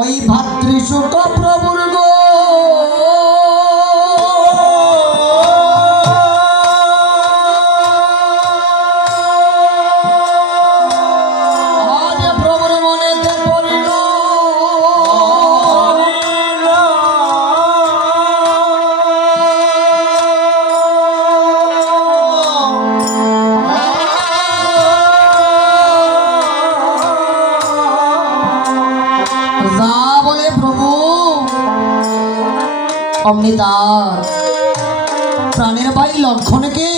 ওই ভাতৃশুক প্রভুর গো অমনি তার প্রাণের ভাই লক্ষণকে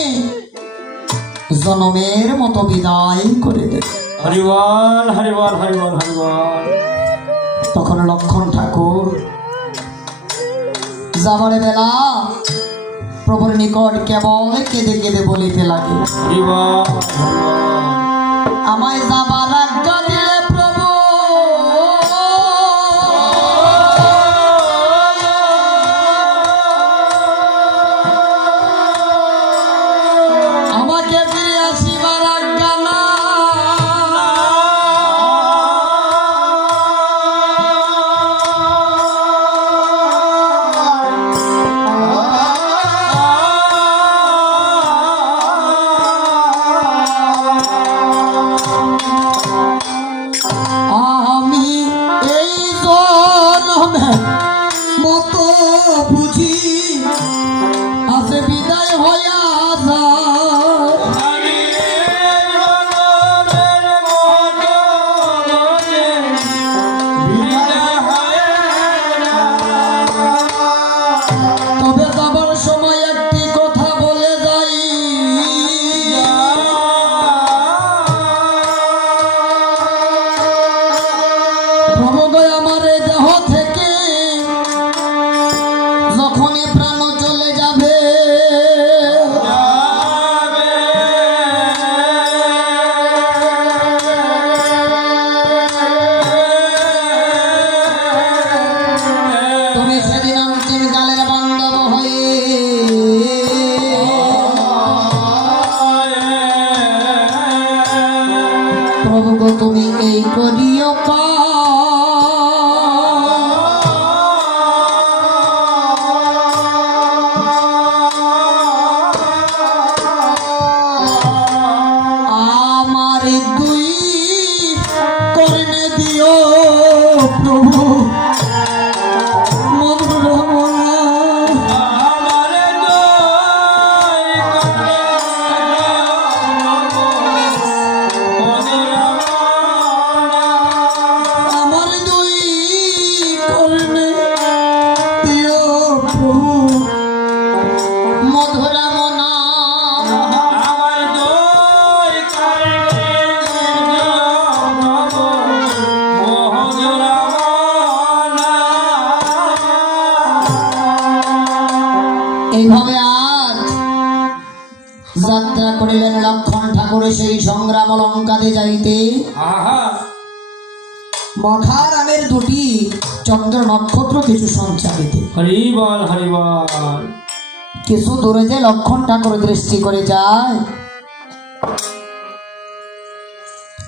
জনমের মতো বিদায় করে দেবে। হরিবল হরিবল হরিবল হরিবল। তখন লক্ষণ ঠাকুর যাবার বেলা প্রভুর নিকট কেবল কেঁদে কেঁদে বলিতে লাগে, আমায় যাবার আজ্ঞা দিলে প্রভু, আমাকে ফিরে আসিবার আজ্ঞা না। আমি এই জনমের মতো বুঝি আসে বিদায় হইয়া তবে যাবার সময় একটি কথা বলে যাই, প্রভু গো আমার দেহ থেকে যখনই প্রাণ চলে যাবে, তুমি সেদিন অন্তিম কালের বান্ধব হয়ে প্রভু গো তুমি এই করিও আমার দুই কর্ণে দিও প্রভু আমার দুই কর্ণে দিও প্রভু মধুরাম নাম। এইভাবে আজ যাত্রা করিলেন লক্ষণ ঠাকুর সেই সংগ্রাম লঙ্কাতে যাইতে। মঠারামের দুটি চন্দ্র নক্ষত্র কিছু সঞ্চারিত। হরিবল হরিবল। কিছু দূরে যে লক্ষণ ঠাকুর দৃষ্টি করে যায়,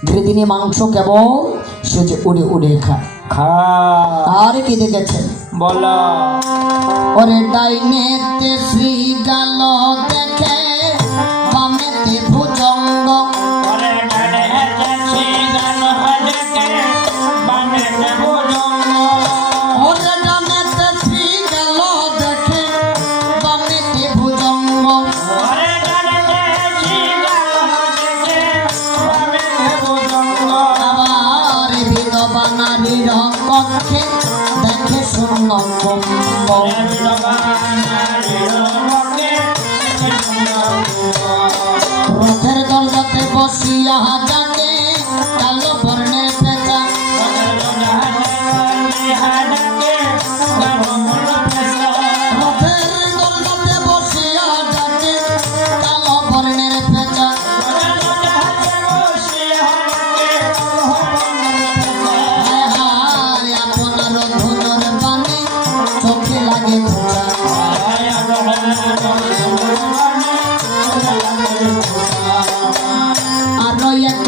ধীরে ধীরে মাংস কেবল সে যে উড়ে উড়ে খায়। আর কি দেখেছেন বলা ওরে ডাইনেতে শ্রীগাল দেখে, বামেতে ভুজঙ্গ, ওরে ডানেতে শ্রীগাল দেখে, বামেতে ভুজঙ্গ, আবার বিধবা নারীর কক্ষে দেখে শূন্য কুম্ভ, রথের দরজাতে বসিয়া যাকে কালো বর্ণের পেঁচা, রথের দরজাতে বসিয়া যাকে কালো বর্ণের পেঁচা, আপনার ধনুর বাণী চোখে লাগে খোঁচা, আর এক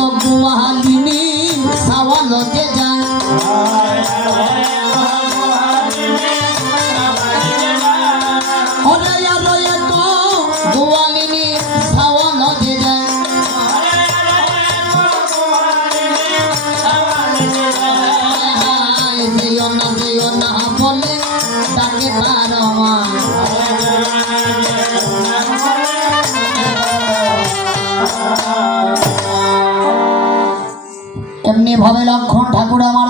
গোয়ালিনী ছাওয়া নদে যায় যেও না বলে তাকে তার মা এমনি ভাবে লক্ষণ ঠাকুর আমার